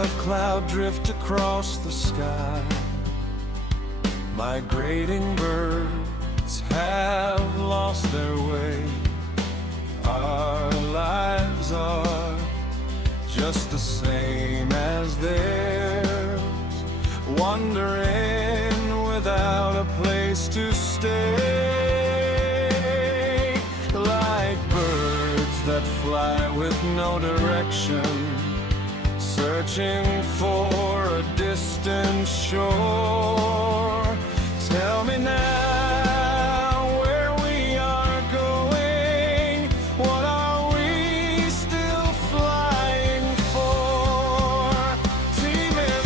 of cloud drift across the sky. Migrating birds have lost their way. Our lives are just the same as theirs, wandering without a place to stay. Like birds that fly with no direction, searching for a distant shore. Tell me now where we are going. What are we still flying for? Teeming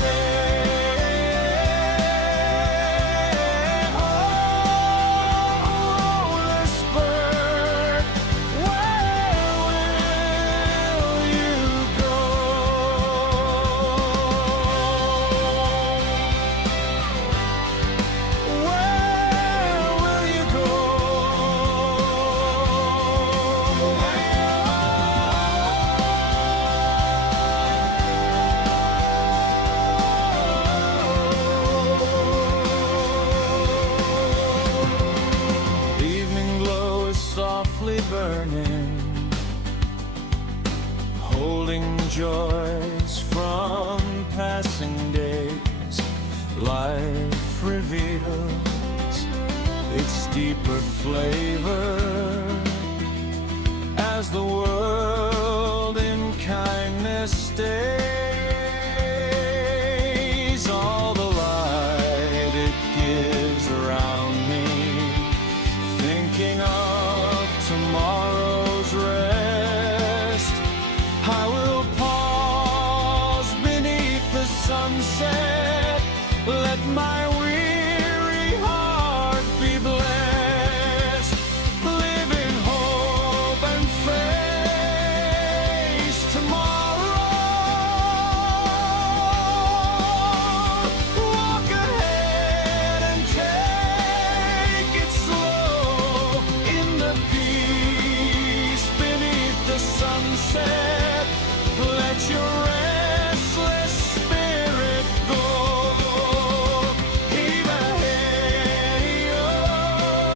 this bird, where will you go? Where will you go? The evening glow is softly burning, holding joys from passing days. Life reveals its deeper flavor as the world in kindness stays.